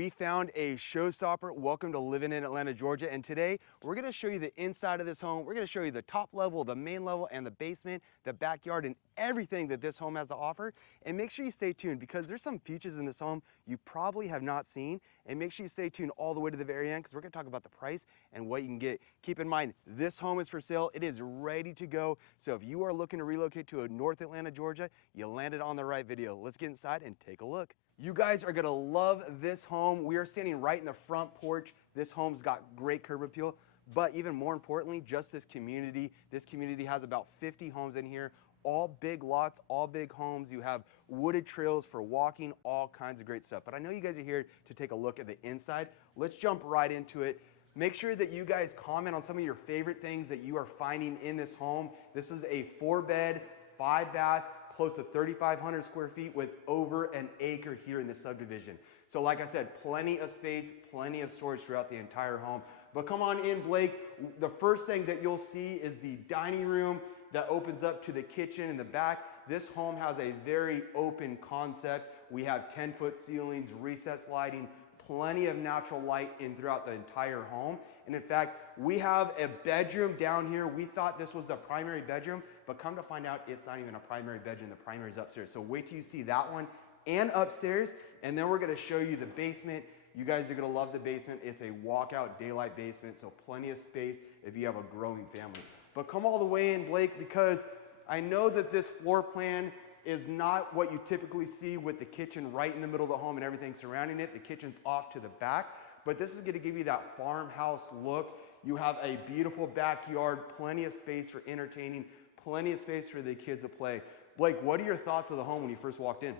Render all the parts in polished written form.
We found a showstopper. Welcome to Living in Atlanta, Georgia. And today we're gonna show you the inside of this home. We're gonna show you the top level, the main level, and the basement, the backyard, and everything that this home has to offer. And make sure you stay tuned because there's some features in this home you probably have not seen. And make sure you stay tuned all the way to the very end because we're gonna talk about the price and what you can get. Keep in mind, this home is for sale. It is ready to go. So if you are looking to relocate to North Atlanta, Georgia, you landed on the right video. Let's get inside and take a look. You guys are gonna love this home. We are standing right in the front porch. This home's got great curb appeal, but even more importantly, just this community. This community has about 50 homes in here, all big lots, all big homes. You have wooded trails for walking, all kinds of great stuff. But I know you guys are here to take a look at the inside. Let's jump right into it. Make sure that you guys comment on some of your favorite things that you are finding in this home. This is a 4-bed, 5-bath, close to 3,500 square feet with over an acre here in this subdivision. So like I said, plenty of space, plenty of storage throughout the entire home. But come on in, Blake. The first thing that you'll see is the dining room that opens up to the kitchen in the back. This home has a very open concept. We have 10-foot ceilings, recessed lighting, plenty of natural light in throughout the entire home. And in fact, we have a bedroom down here. We thought this was the primary bedroom, but come to find out it's not even a primary bedroom. The primary is upstairs. So wait till you see that one and upstairs. And then we're gonna show you the basement. You guys are gonna love the basement. It's a walkout daylight basement, so plenty of space if you have a growing family. But come all the way in, Blake, because I know that this floor plan is not what you typically see with the kitchen right in the middle of the home and everything surrounding it. The kitchen's off to the back, but this is gonna give you that farmhouse look. You have a beautiful backyard, plenty of space for entertaining, plenty of space for the kids to play. Blake, what are your thoughts of the home when you first walked in?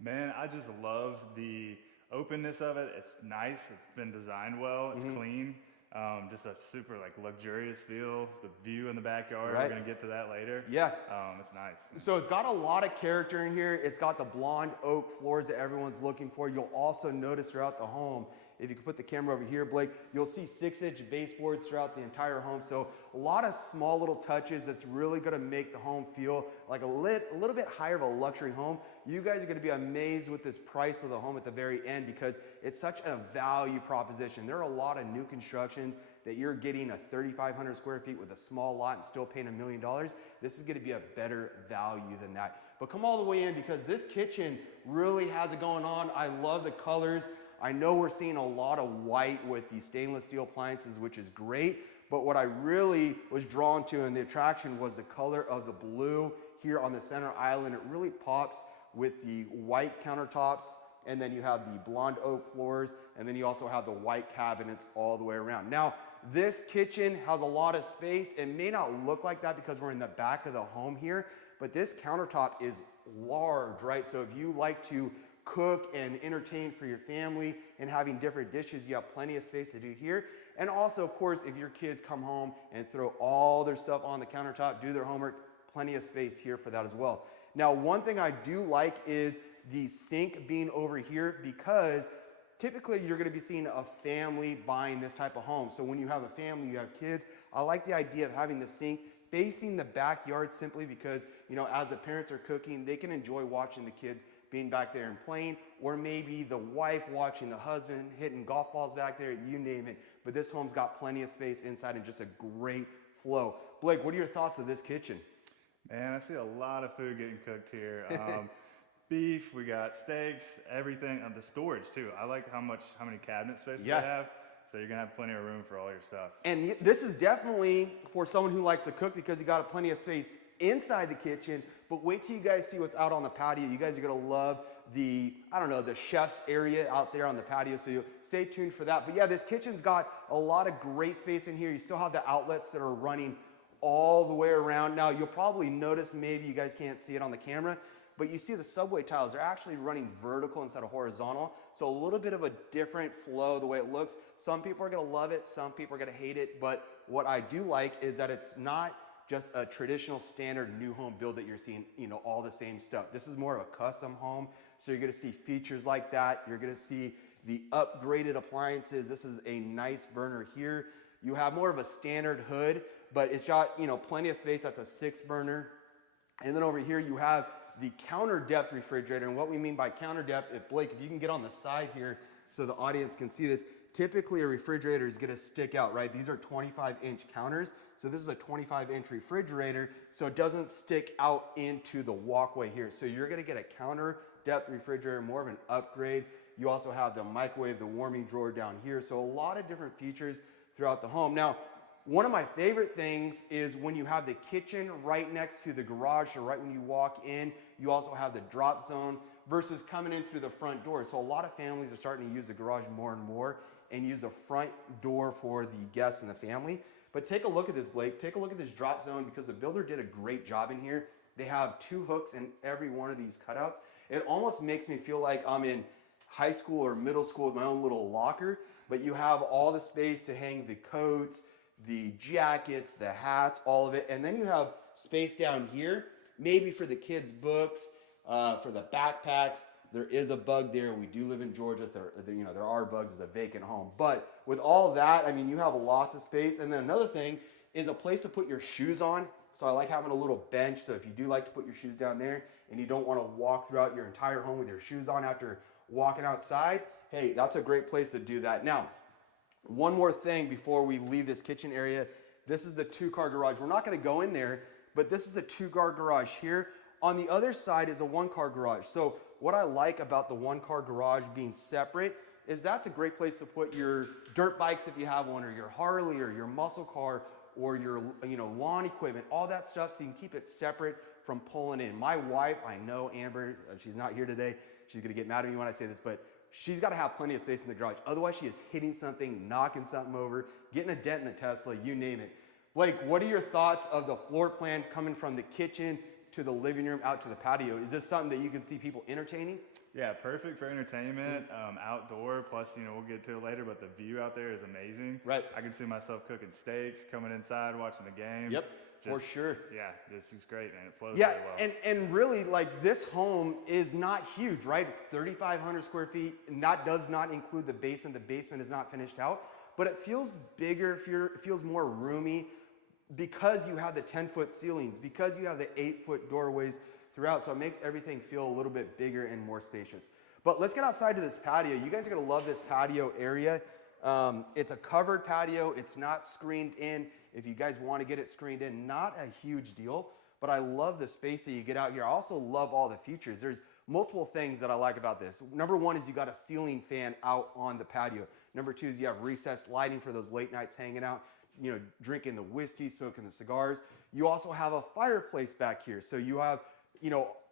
Man, I just love the openness of it. It's nice, it's been designed well, it's clean. Just a super luxurious feel. The view in the backyard, Right. we're gonna get to that later. Yeah. It's nice. So it's got a lot of character in here. It's got the blonde oak floors that everyone's looking for. You'll also notice throughout the home, if you can put the camera over here, Blake, you'll see 6-inch baseboards throughout the entire home. So a lot of small little touches that's really gonna make the home feel like a little bit higher of a luxury home. You guys are gonna be amazed with this price of the home at the very end because it's such a value proposition. There are a lot of new constructions that you're getting a 3,500 square feet with a small lot and still paying $1 million. This is gonna be a better value than that. But come all the way in because this kitchen really has it going on. I love the colors. I know we're seeing a lot of white with the stainless steel appliances, which is great. But what I really was drawn to in the attraction was the color of the blue here on the center island. It really pops with the white countertops, and then you have the blonde oak floors, and then you also have the white cabinets all the way around. Now, this kitchen has a lot of space. It may not look like that because we're in the back of the home here, but this countertop is large, right? So if you like to cook and entertain for your family and having different dishes, you have plenty of space to do here. And also, of course, if your kids come home and throw all their stuff on the countertop, do their homework, plenty of space here for that as well. Now, one thing I do like is the sink being over here because typically you're gonna be seeing a family buying this type of home. So when you have a family, you have kids, I like the idea of having the sink facing the backyard simply because, you know, as the parents are cooking, they can enjoy watching the kids being back there and playing, or maybe the wife watching the husband hitting golf balls back there, you name it. But this home's got plenty of space inside and just a great flow. Blake, what are your thoughts of this kitchen? Man, I see a lot of food getting cooked here. Beef, we got steaks, everything. The storage too. I like how many cabinet spaces they have. So you're gonna have plenty of room for all your stuff. And this is definitely for someone who likes to cook because you got plenty of space inside the kitchen, but wait till you guys see what's out on the patio. You guys are gonna love the, I don't know, the chef's area out there on the patio, so you'll stay tuned for that. But yeah, this kitchen's got a lot of great space in here. You still have the outlets that are running all the way around. Now, you'll probably notice, maybe you guys can't see it on the camera, but you see the subway tiles, they're actually running vertical instead of horizontal. So a little bit of a different flow the way it looks. Some people are gonna love it, some people are gonna hate it, but what I do like is that it's not just a traditional standard new home build that you're seeing, you know, all the same stuff. This is more of a custom home. So you're gonna see features like that. You're gonna see the upgraded appliances. This is a nice burner here. You have more of a standard hood, but it's got, you know, plenty of space. That's a 6 burner. And then over here you have the counter depth refrigerator. And what we mean by counter depth, Blake, if you can get on the side here, so the audience can see this. Typically, a refrigerator is going to stick out, right? These are 25-inch counters. So this is a 25-inch refrigerator, so it doesn't stick out into the walkway here. So you're going to get a counter depth refrigerator, more of an upgrade. You also have the microwave, the warming drawer down here. So a lot of different features throughout the home. Now, one of my favorite things is when you have the kitchen right next to the garage, so right when you walk in, you also have the drop zone versus coming in through the front door. So a lot of families are starting to use the garage more and more and use the front door for the guests and the family. But take a look at this, Blake. Take a look at this drop zone because the builder did a great job in here. They have 2 hooks in every one of these cutouts. It almost makes me feel like I'm in high school or middle school with my own little locker, but you have all the space to hang the coats, the jackets, the hats, all of it. And then you have space down here, maybe for the kids' books, for the backpacks. There is a bug there. We do live in Georgia. There are bugs. It's a vacant home. But with all that, I mean, you have lots of space. And then another thing is a place to put your shoes on. So I like having a little bench. So if you do like to put your shoes down there and you don't want to walk throughout your entire home with your shoes on after walking outside, hey, that's a great place to do that. Now, one more thing before we leave this kitchen area. This is the 2-car garage. We're not going to go in there, but this is the 2-car garage here. On the other side is a 1-car garage. So what I like about the 1-car garage being separate is that's a great place to put your dirt bikes if you have one, or your Harley, or your muscle car, or your lawn equipment, all that stuff, so you can keep it separate from pulling in. My wife, I know Amber, she's not here today. She's gonna get mad at me when I say this, but she's gotta have plenty of space in the garage. Otherwise, she is hitting something, knocking something over, getting a dent in the Tesla, you name it. Blake, what are your thoughts of the floor plan coming from the kitchen to the living room out to the patio? Is this something that you can see people entertaining? Yeah, perfect for entertainment, outdoor, plus, we'll get to it later, but the view out there is amazing. Right. I can see myself cooking steaks, coming inside, watching the game. Yep, for sure. Yeah, this is great, man. It flows Yeah, really well. and really, like, this home is not huge, right? It's 3,500 square feet, and that does not include the basement. The basement is not finished out, but it feels bigger, it feels more roomy because you have the 10-foot ceilings, because you have the 8-foot doorways throughout, so it makes everything feel a little bit bigger and more spacious. But let's get outside to this patio. You guys are gonna love this patio area. It's a covered patio. It's not screened in. If you guys want to get it screened in, not a huge deal, but I love the space that you get out here. I also love all the features. There's multiple things that I like about this. Number one is you got a ceiling fan out on the patio. Number two is you have recessed lighting for those late nights hanging out, drinking the whiskey, smoking the cigars. You also have a fireplace back here. So you have,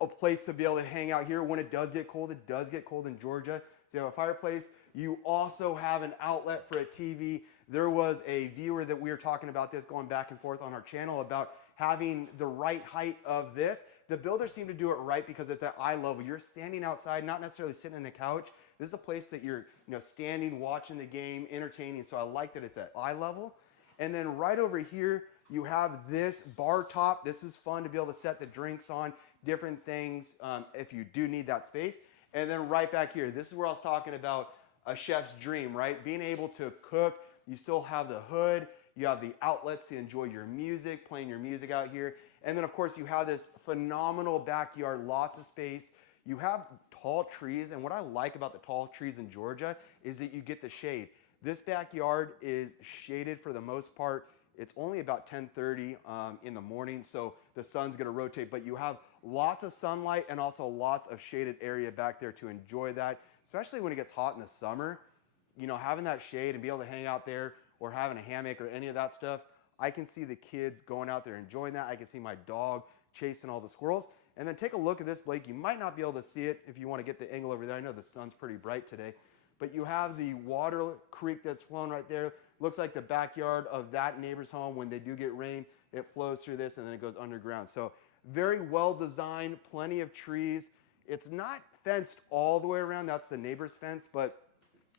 a place to be able to hang out here when it does get cold. It does get cold in Georgia. So you have a fireplace. You also have an outlet for a TV. There was a viewer that we were talking about this going back and forth on our channel about having the right height of this. The builders seem to do it right because it's at eye level. You're standing outside, not necessarily sitting on a couch. This is a place that you're standing, watching the game, entertaining. So I like that it's at eye level. And then right over here, you have this bar top. This is fun to be able to set the drinks on, different things if you do need that space. And then right back here, this is where I was talking about a chef's dream, right? Being able to cook. You still have the hood. You have the outlets to enjoy your music, playing your music out here. And then of course you have this phenomenal backyard, lots of space. You have tall trees. And what I like about the tall trees in Georgia is that you get the shade. This backyard is shaded for the most part. It's only about 10:30 in the morning, so the sun's gonna rotate, but you have lots of sunlight and also lots of shaded area back there to enjoy that, especially when it gets hot in the summer. Having that shade and be able to hang out there or having a hammock or any of that stuff, I can see the kids going out there enjoying that. I can see my dog chasing all the squirrels. And then take a look at this, Blake. You might not be able to see it if you want to get the angle over there. I know the sun's pretty bright today, but you have the water creek that's flowing right there. Looks like the backyard of that neighbor's home. When they do get rain, it flows through this and then it goes underground. So very well designed, plenty of trees. It's not fenced all the way around. That's the neighbor's fence, but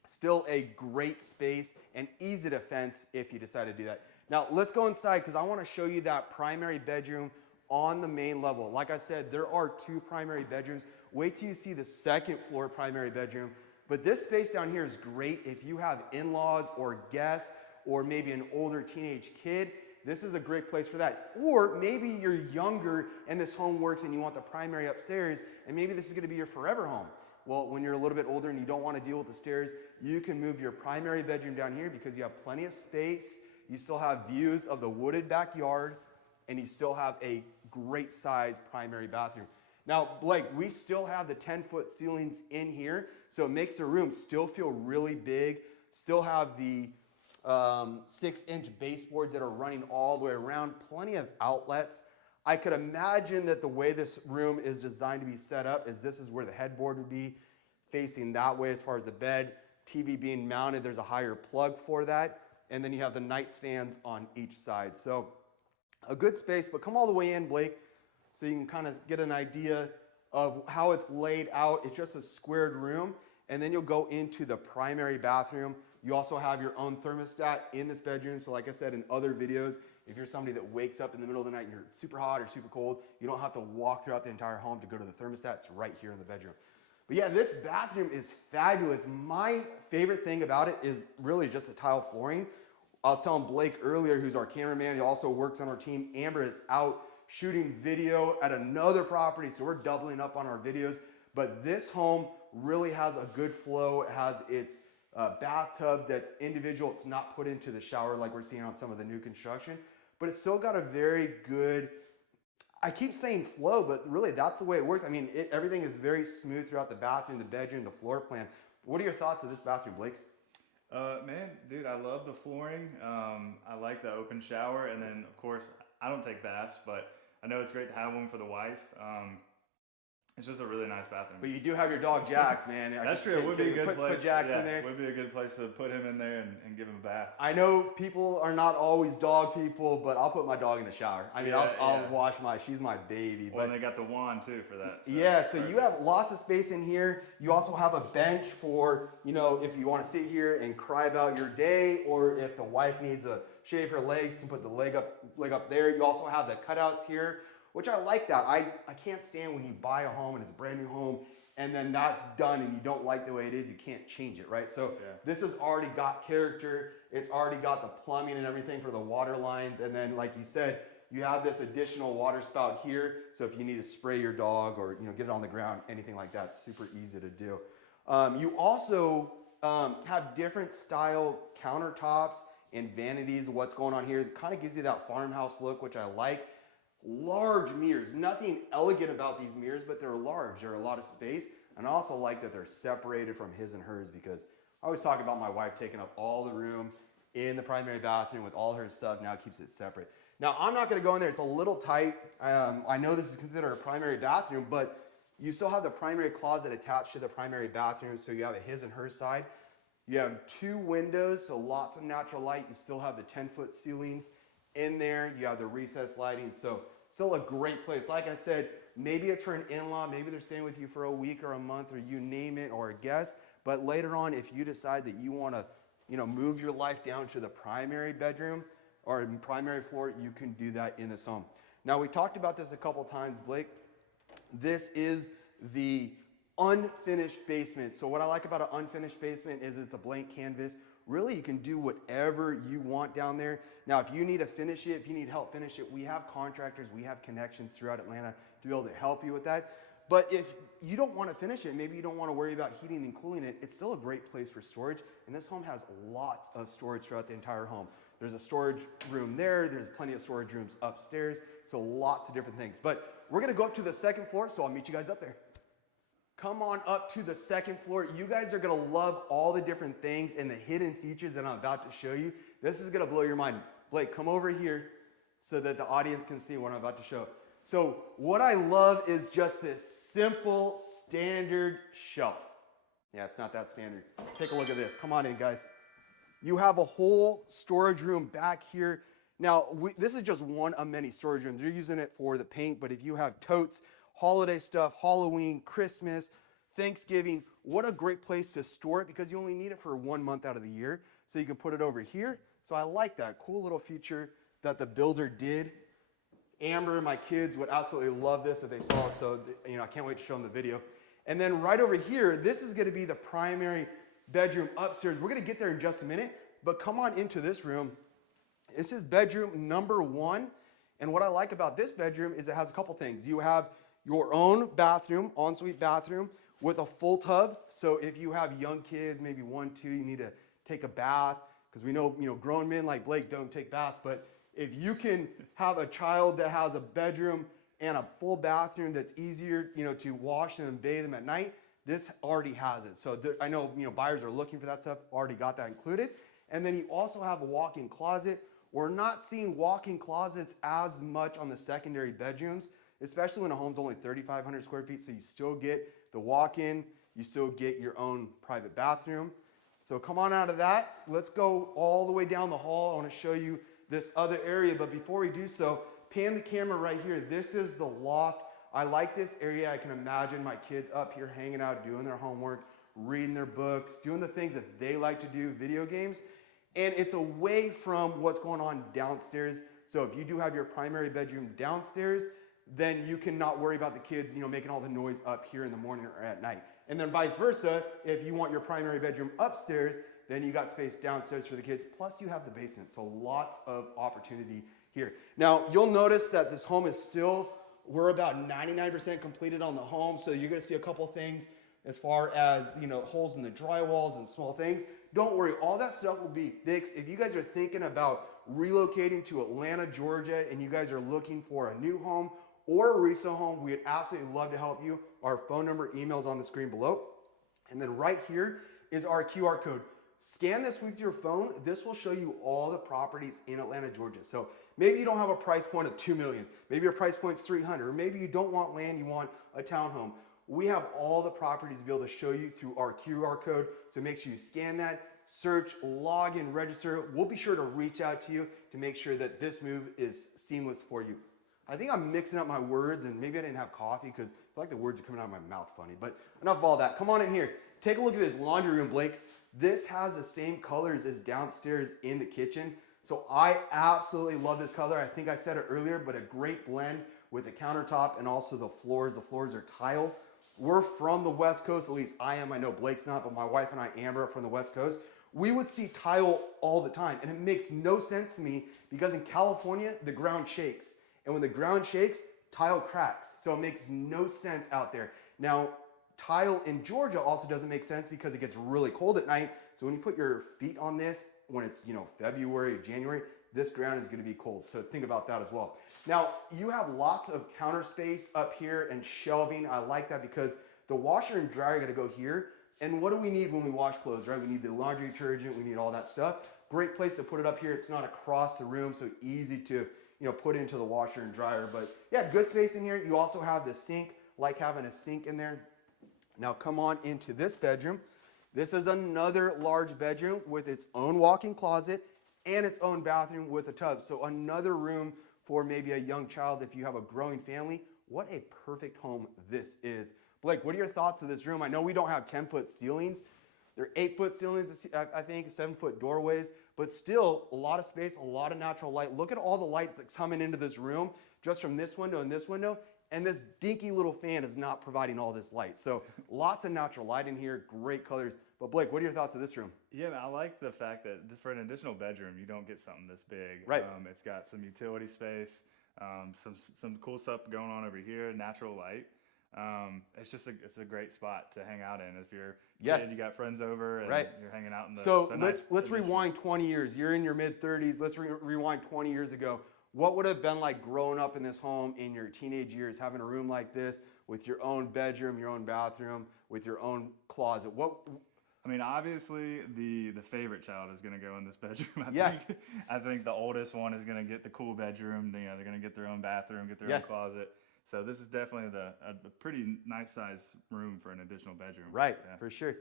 still a great space and easy to fence if you decide to do that. Now let's go inside because I want to show you that primary bedroom on the main level. Like I said, there are 2 primary bedrooms. Wait till you see the second floor primary bedroom. But this space down here is great if you have in-laws or guests or maybe an older teenage kid. This is a great place for that. Or maybe you're younger and this home works and you want the primary upstairs and maybe this is gonna be your forever home. Well, when you're a little bit older and you don't want to deal with the stairs, you can move your primary bedroom down here because you have plenty of space. You still have views of the wooded backyard, and you still have a great size primary bathroom. Now, Blake, we still have the 10-foot ceilings in here, so it makes the room still feel really big, still have the 6-inch baseboards that are running all the way around, plenty of outlets. I could imagine that the way this room is designed to be set up is this is where the headboard would be, facing that way as far as the bed, TV being mounted, there's a higher plug for that, and then you have the nightstands on each side. So a good space, but come all the way in, Blake, so you can kind of get an idea of how it's laid out. It's just a squared room, and then you'll go into the primary bathroom. You also have your own thermostat in this bedroom. So like I said in other videos, if you're somebody that wakes up in the middle of the night and you're super hot or super cold, you don't have to walk throughout the entire home to go to the thermostat. It's right here in the bedroom. But yeah, this bathroom is fabulous. My favorite thing about it is really just the tile flooring. I was telling Blake earlier, who's our cameraman, he also works on our team. Amber is out shooting video at another property, so we're doubling up on our videos. But this home really has a good flow. It has its bathtub that's individual. It's not put into the shower like we're seeing on some of the new construction, but it's still got a very good, I keep saying flow, but really that's the way it works. I mean, everything is very smooth throughout the bathroom, the bedroom, the floor plan. What are your thoughts of this bathroom, Blake? Man, dude, I love the flooring. I like the open shower, and then of course I don't take baths, but I know it's great to have one for the wife. It's just a really nice bathroom. But you do have your dog Jax, man. That's true. It would be a good place. Put Jax in there. It would be a good place to put him in there and give him a bath. I know people are not always dog people, but I'll put my dog in the shower. I mean, I'll wash she's my baby. Well, and they got the wand too for that. So yeah, so you have lots of space in here. You also have a bench for, you know, if you want to sit here and cry about your day, or if the wife needs a shave her legs, can put the leg up there. You also have the cutouts here, which I like that. I can't stand when you buy a home and it's a brand new home and then that's done and you don't like the way it is, you can't change it, right? So this has already got character. It's already got the plumbing and everything for the water lines. And then like you said, you have this additional water spout here. So if you need to spray your dog or, you know, get it on the ground, anything like that, it's super easy to do. You also have different style countertops and vanities. What's going on here, it kind of gives you that farmhouse look, which I like. Large mirrors, nothing elegant about these mirrors, but they're large. They're a lot of space. And I also like that they're separated from his and hers, because I always talk about my wife taking up all the room in the primary bathroom with all her stuff. Now it keeps it separate. Now I'm not going to go in there. It's a little tight. I know this is considered a primary bathroom, but you still have the primary closet attached to the primary bathroom. So you have a his and her side. You have 2 windows, so lots of natural light. You still have the 10-foot ceilings in there. You have the recessed lighting. So still a great place. Like I said, maybe it's for an in-law, maybe they're staying with you for a week or a month, or you name it, or a guest. But later on, if you decide that you want to, you know, move your life down to the primary bedroom or primary floor, you can do that in this home. Now, we talked about this a couple times, Blake. This is the unfinished basement. So what I like about an unfinished basement is it's a blank canvas. Really, you can do whatever you want down there. Now, if you need to finish it, if you need help finish it, we have contractors, we have connections throughout Atlanta to be able to help you with that. But if you don't want to finish it, maybe you don't want to worry about heating and cooling it, it's still a great place for storage. And this home has lots of storage throughout the entire home. There's a storage room there. There's plenty of storage rooms upstairs. So lots of different things. But we're going to go up to the 2nd floor, so I'll meet you guys up there. Come on up to the 2nd floor. You guys are gonna love all the different things and the hidden features that I'm about to show you. This is gonna blow your mind. Blake, come over here so that the audience can see what I'm about to show. So what I love is just this simple, standard shelf. Yeah, it's not that standard. Take a look at this. Come on in, guys. You have a whole storage room back here. Now, this is just one of many storage rooms. You're using it for the paint, but if you have totes, holiday stuff, Halloween, Christmas, Thanksgiving, what a great place to store it, because you only need it for 1 month out of the year. So you can put it over here. So I like that cool little feature that the builder did. Amber and my kids would absolutely love this if they saw it. So, you know, I can't wait to show them the video. And then right over here, this is going to be the primary bedroom upstairs. We're going to get there in just a minute, but come on into this room. This is bedroom number 1. And what I like about this bedroom is it has a couple things. You have your own bathroom, ensuite bathroom, with a full tub. So if you have young kids, maybe 1, 2, you need to take a bath, because we know, grown men like Blake don't take baths, but if you can have a child that has a bedroom and a full bathroom that's easier, to wash them and bathe them at night, this already has it. So I know, buyers are looking for that stuff, already got that included. And then you also have a walk-in closet. We're not seeing walk-in closets as much on the secondary bedrooms, especially when a home's only 3,500 square feet. So you still get the walk-in, you still get your own private bathroom. So come on out of that. Let's go all the way down the hall. I want to show you this other area, but before we do so, pan the camera right here. This is the loft. I like this area. I can imagine my kids up here hanging out, doing their homework, reading their books, doing the things that they like to do, video games. And it's away from what's going on downstairs. So if you do have your primary bedroom downstairs, then you can not worry about the kids, making all the noise up here in the morning or at night. And then vice versa, if you want your primary bedroom upstairs, then you got space downstairs for the kids, plus you have the basement. So lots of opportunity here. Now, you'll notice that this home is still, we're about 99% completed on the home. So you're gonna see a couple things as far as, holes in the drywalls and small things. Don't worry, all that stuff will be fixed. If you guys are thinking about relocating to Atlanta, Georgia, and you guys are looking for a new home or a resale home, we'd absolutely love to help you. Our phone number, email's on the screen below. And then right here is our QR code. Scan this with your phone. This will show you all the properties in Atlanta, Georgia. So maybe you don't have a price point of $2 million. Maybe your price point's 300, or maybe you don't want land, you want a townhome. We have all the properties to be able to show you through our QR code. So make sure you scan that, search, log in, register. We'll be sure to reach out to you to make sure that this move is seamless for you. I think I'm mixing up my words, and maybe I didn't have coffee because I feel like the words are coming out of my mouth funny, but enough of all that. Come on in here. Take a look at this laundry room, Blake. This has the same colors as downstairs in the kitchen. So I absolutely love this color. I think I said it earlier, but a great blend with the countertop and also the floors. The floors are tile. We're from the West Coast, at least I am. I know Blake's not, but my wife and I, Amber, are from the West Coast. We would see tile all the time, and it makes no sense to me because in California, the ground shakes. And when the ground shakes, tile cracks. So it makes no sense out there. Now, tile in Georgia also doesn't make sense because it gets really cold at night. So when you put your feet on this, when it's, February or January, this ground is gonna be cold. So think about that as well. Now, you have lots of counter space up here and shelving. I like that because the washer and dryer are gonna go here. And what do we need when we wash clothes, right? We need the laundry detergent, we need all that stuff. Great place to put it up here. It's not across the room, so easy to, put into the washer and dryer. But yeah, good space in here. You also have the sink, like having a sink in there. Now come on into this bedroom. This is another large bedroom with its own walk-in closet and its own bathroom with a tub. So another room for maybe a young child if you have a growing family. What a perfect home this is. Blake, what are your thoughts of this room? I know we don't have 10-foot ceilings. They're 8-foot ceilings, I think, 7-foot doorways, but still a lot of space, a lot of natural light. Look at all the light that's coming into this room just from this window and this window. And this dinky little fan is not providing all this light. So lots of natural light in here, great colors. But Blake, what are your thoughts of this room? Yeah, man, I like the fact that just for an additional bedroom, you don't get something this big. Right. It's got some utility space, some cool stuff going on over here, natural light. It's a great spot to hang out in if you're kid, you got friends over and you're hanging out in the So the let's rewind 20 years. You're in your mid 30s. Let's rewind 20 years ago. What would have been like growing up in this home in your teenage years, having a room like this with your own bedroom, your own bathroom, with your own closet? I mean, obviously, the favorite child is going to go in this bedroom. Yeah. I think the oldest one is going to get the cool bedroom. They're going to get their own bathroom, get their own closet. So this is definitely a pretty nice size room for an additional bedroom. Right, for sure.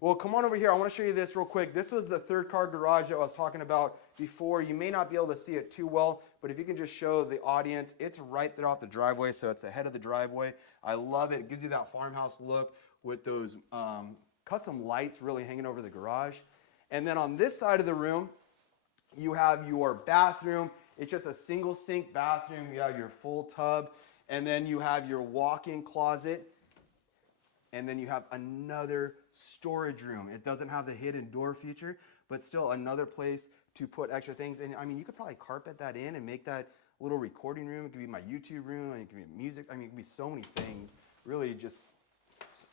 Well, come on over here. I want to show you this real quick. This was the third car garage that I was talking about before. You may not be able to see it too well, but if you can just show the audience, it's right there off the driveway, so it's the head of the driveway. I love it. It gives you that farmhouse look with those custom lights really hanging over the garage. And then on this side of the room, you have your bathroom. It's just a single sink bathroom. You have your full tub, and then you have your walk-in closet. And then you have another storage room. It doesn't have the hidden door feature, but still another place to put extra things. And I mean, you could probably carpet that in and make that little recording room. It could be my YouTube room, and it could be music. I mean, it could be so many things. Really just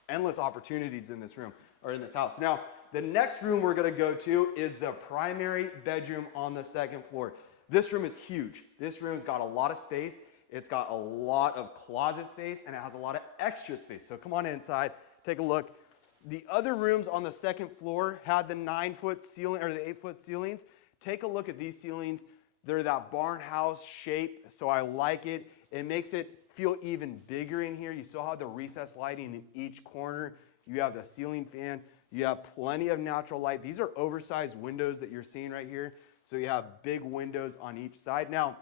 endless opportunities in this room or in this house. Now, the next room we're gonna go to is the primary bedroom on the second floor. This room is huge. This room's got a lot of space. It's got a lot of closet space and it has a lot of extra space. So come on inside, take a look. The other rooms on the second floor had the 9-foot ceiling or the 8-foot ceilings. Take a look at these ceilings. They're that barn house shape, so I like it. It makes it feel even bigger in here. You still have the recessed lighting in each corner. You have the ceiling fan. You have plenty of natural light. These are oversized windows that you're seeing right here. So you have big windows on each side. Now,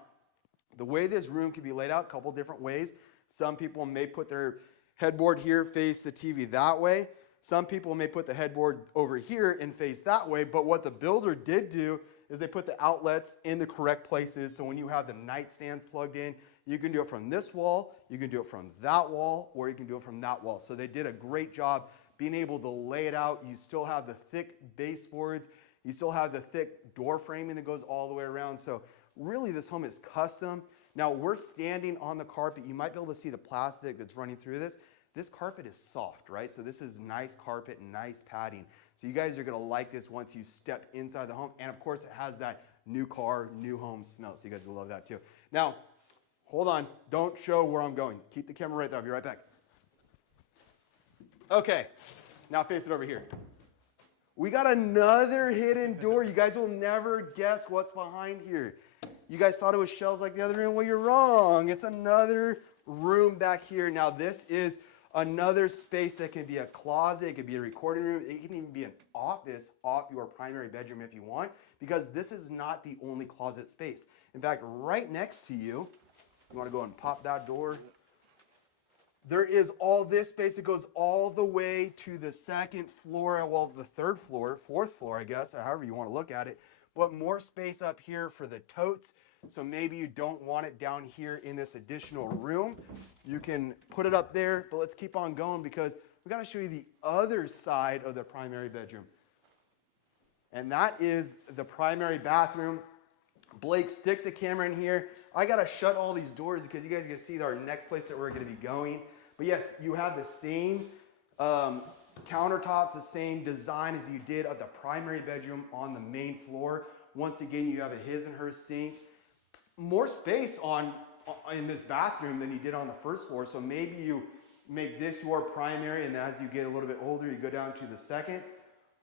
the way this room can be laid out, a couple different ways. Some people may put their headboard here, face the TV that way. Some people may put the headboard over here and face that way. But what the builder did do is they put the outlets in the correct places. So when you have the nightstands plugged in, you can do it from this wall, you can do it from that wall, or you can do it from that wall. So they did a great job being able to lay it out. You still have the thick baseboards. You still have the thick door framing that goes all the way around. So really this home is custom. Now we're standing on the carpet. You might be able to see the plastic that's running through this. This carpet is soft, right? So this is nice carpet, nice padding. So you guys are gonna like this once you step inside the home. And of course it has that new car, new home smell. So you guys will love that too. Now, hold on, don't show where I'm going. Keep the camera right there, I'll be right back. Okay, now face it over here. We got another hidden door. You guys will never guess what's behind here. You guys thought it was shelves like the other room. Well, you're wrong. It's another room back here. Now this is another space that can be a closet, it could be a recording room, it can even be an office off your primary bedroom if you want, because this is not the only closet space. In fact, right next to you, you want to go and pop that door, there is all this space that goes all the way to the second floor, well, the third floor, fourth floor, I guess, however you want to look at it, but more space up here for the totes. So maybe you don't want it down here in this additional room. You can put it up there, but let's keep on going because we got to show you the other side of the primary bedroom. And that is the primary bathroom. Blake, stick the camera in here. I got to shut all these doors because you guys can see our next place that we're going to be going. But yes, you have the same countertops, the same design as you did at the primary bedroom on the main floor. Once again, you have a his and her sink. More space in this bathroom than you did on the first floor. So maybe you make this your primary, and as you get a little bit older, you go down to the second,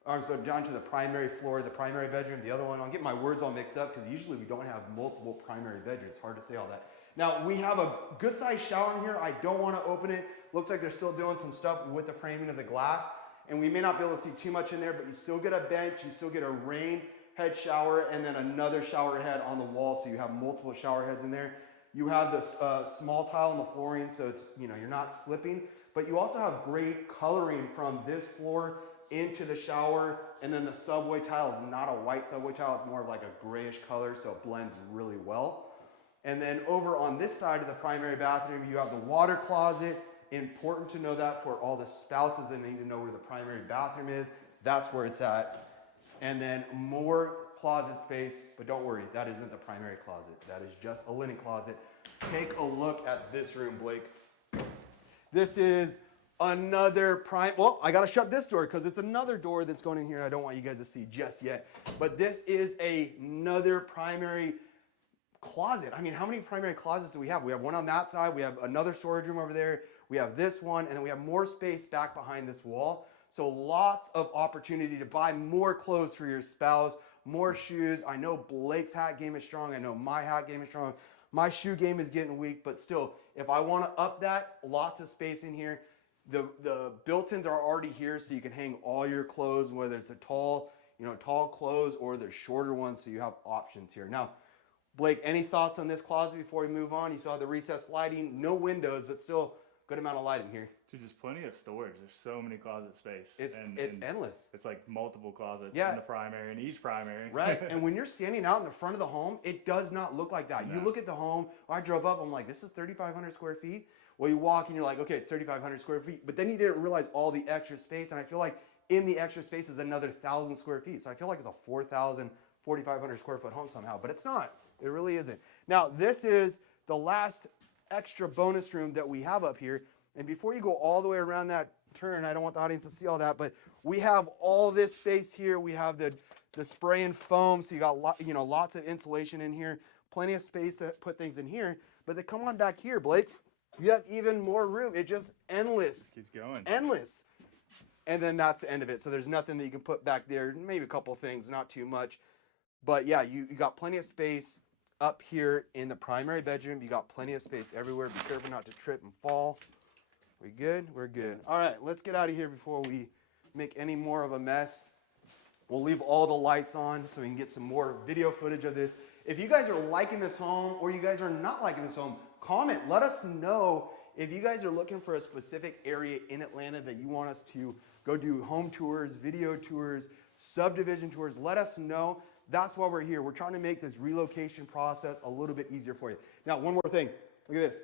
or so down to the primary floor, the primary bedroom, the other one. I'll get my words all mixed up because usually we don't have multiple primary bedrooms. It's hard to say all that. Now we have a good sized shower in here. I don't want to open it. Looks like they're still doing some stuff with the framing of the glass, and we may not be able to see too much in there, but you still get a bench, you still get a rain head shower, and then another shower head on the wall, so you have multiple shower heads in there. You have this small tile in the flooring, so it's, you know, you're not slipping, but you also have great coloring from this floor into the shower, and then the subway tile is not a white subway tile, it's more of like a grayish color, so it blends really well. And then over on this side of the primary bathroom, you have the water closet. Important to know that for all the spouses that need to know where the primary bathroom is, that's where it's at. And then more closet space, but don't worry, that isn't the primary closet. That is just a linen closet. Take a look at this room, Blake. This is another well, I gotta shut this door because it's another door that's going in here I don't want you guys to see just yet. But this is another primary closet. I mean, how many primary closets do we have? We have one on that side, we have another storage room over there, we have this one, and then we have more space back behind this wall. So lots of opportunity to buy more clothes for your spouse, more shoes. I know Blake's hat game is strong. I know my hat game is strong. My shoe game is getting weak, but still, if I want to up that, lots of space in here. The built-ins are already here, so you can hang all your clothes, whether it's a tall clothes or the shorter ones, so you have options here. Now, Blake, any thoughts on this closet before we move on? You saw the recessed lighting, no windows, but still good amount of light in here. Dude, just plenty of storage. There's so many closet space. It's endless. It's like multiple closets Yeah. in the primary, in each primary. Right, and when you're standing out in the front of the home, it does not look like that. No. You look at the home, I drove up, I'm like, this is 3,500 square feet. Well, you walk and you're like, okay, it's 3,500 square feet, but then you didn't realize all the extra space, and I feel like in the extra space is another 1,000 square feet. So I feel like it's a 4,000, 4,500 square foot home somehow, but it's not. It really isn't. Now, this is the last extra bonus room that we have up here. And before you go all the way around that turn. I don't want the audience to see all that, but we have all this space here. We have the spray and foam, so you got lots of insulation in here, plenty of space to put things in here. But then come on back here, Blake. You have even more room. It's just endless. Keeps going. Endless. And then that's the end of it. So there's nothing that you can put back there. Maybe a couple things, not too much. But yeah, you got plenty of space up here in the primary bedroom. You got plenty of space everywhere. Be careful not to trip and fall. We good? We're good. All right, let's get out of here before we make any more of a mess. We'll leave all the lights on so we can get some more video footage of this. If you guys are liking this home or you guys are not liking this home, comment. Let us know if you guys are looking for a specific area in Atlanta that you want us to go do home tours, video tours, subdivision tours. Let us know. That's why we're here. We're trying to make this relocation process a little bit easier for you. Now, one more thing. Look at this.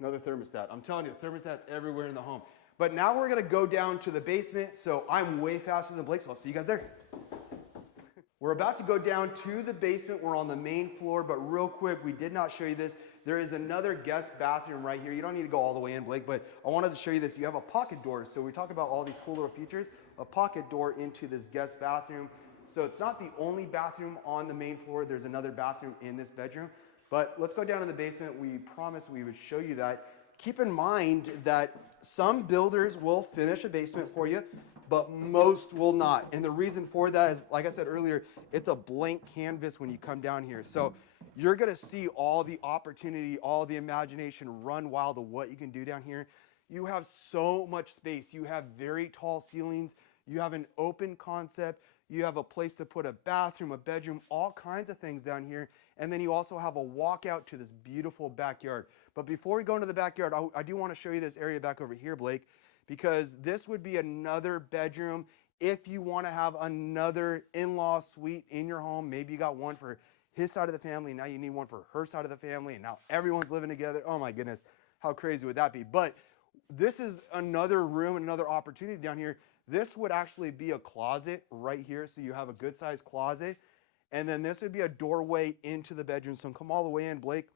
Another thermostat. I'm telling you, thermostats everywhere in the home. But now we're gonna go down to the basement, so I'm way faster than Blake, so I'll see you guys there. We're about to go down to the basement. We're on the main floor, but real quick, we did not show you this. There is another guest bathroom right here. You don't need to go all the way in, Blake, but I wanted to show you this. You have a pocket door, so we talk about all these cool little features. A pocket door into this guest bathroom. So it's not the only bathroom on the main floor. There's another bathroom in this bedroom. But let's go down to the basement. We promised we would show you that. Keep in mind that some builders will finish a basement for you, but most will not. And the reason for that is, like I said earlier, it's a blank canvas when you come down here. So you're gonna see all the opportunity, all the imagination run wild of what you can do down here. You have so much space. You have very tall ceilings. You have an open concept. You have a place to put a bathroom, a bedroom, all kinds of things down here. And then you also have a walkout to this beautiful backyard. But before we go into the backyard, I do want to show you this area back over here, Blake, because this would be another bedroom if you want to have another in-law suite in your home. Maybe you got one for his side of the family, now you need one for her side of the family, and now everyone's living together. Oh my goodness, how crazy would that be? But this is another room, another opportunity down here. This would actually be a closet right here, so you have a good sized closet. And then this would be a doorway into the bedroom. So come all the way in, Blake.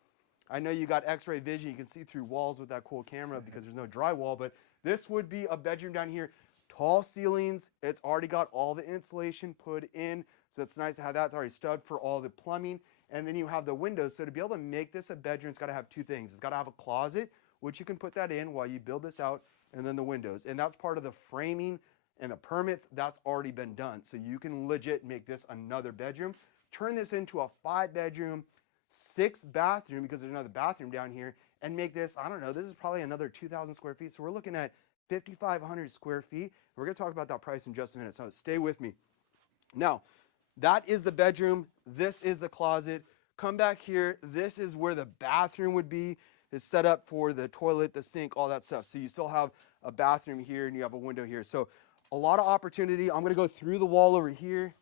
I know you got x-ray vision. You can see through walls with that cool camera because there's no drywall, but this would be a bedroom down here. Tall ceilings. It's already got all the insulation put in, so it's nice to have that. It's already stubbed for all the plumbing. And then you have the windows. So to be able to make this a bedroom, it's got to have two things. It's got to have a closet, which you can put that in while you build this out, and then the windows. And that's part of the framing and the permits. That's already been done. So you can legit make this another bedroom. Turn this into a 5-bedroom, 6-bathroom, because there's another bathroom down here, and make this, I don't know, this is probably another 2,000 square feet. So we're looking at 5,500 square feet. We're going to talk about that price in just a minute, so stay with me. Now, that is the bedroom. This is the closet. Come back here. This is where the bathroom would be. It's set up for the toilet, the sink, all that stuff. So you still have a bathroom here, and you have a window here. So a lot of opportunity. I'm going to go through the wall over here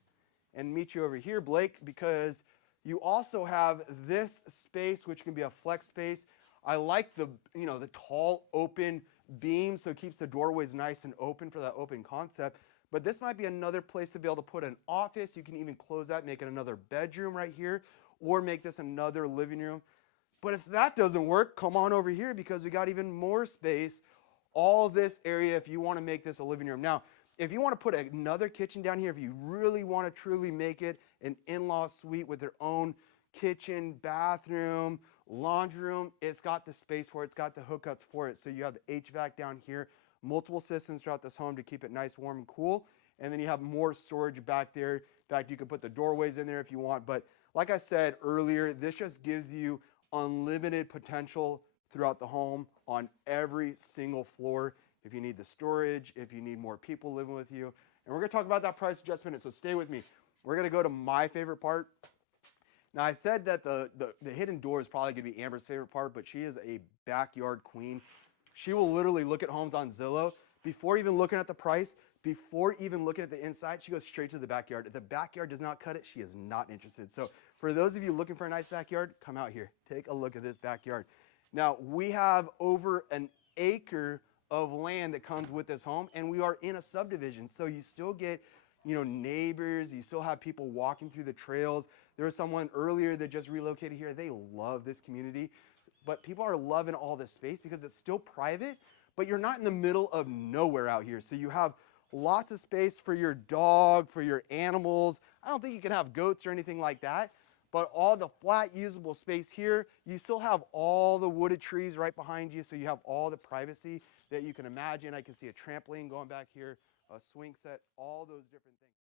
and meet you over here, Blake, because you also have this space, which can be a flex space. I like the tall open beam, so it keeps the doorways nice and open for that open concept. But this might be another place to be able to put an office. You can even close that, make it another bedroom right here, or make this another living room. But if that doesn't work, come on over here because we got even more space. All this area, if you want to make this a living room. Now, if you want to put another kitchen down here, if you really want to truly make it an in-law suite with their own kitchen, bathroom, laundry room, it's got the space for it. It's got the hookups for it. So you have the HVAC down here, multiple systems throughout this home to keep it nice, warm, and cool. And then you have more storage back there. In fact, you can put the doorways in there if you want. But like I said earlier, this just gives you unlimited potential throughout the home on every single floor. If you need the storage, if you need more people living with you. And we're going to talk about that price in just a minute, so stay with me. We're going to go to my favorite part. Now, I said that the hidden door is probably going to be Amber's favorite part, but she is a backyard queen. She will literally look at homes on Zillow before even looking at the price, before even looking at the inside. She goes straight to the backyard. If the backyard does not cut it, she is not interested. So for those of you looking for a nice backyard, come out here. Take a look at this backyard. Now, we have over an acre of land that comes with this home, and we are in a subdivision, so you still get neighbors, you still have people walking through the trails. There was someone earlier that just relocated here. They love this community, but people are loving all this space because it's still private, but you're not in the middle of nowhere out here. So you have lots of space for your dog, for your animals. I don't think you can have goats or anything like that, but all the flat usable space here, you still have all the wooded trees right behind you, so you have all the privacy that you can imagine. I can see a trampoline going back here, a swing set, all those different things.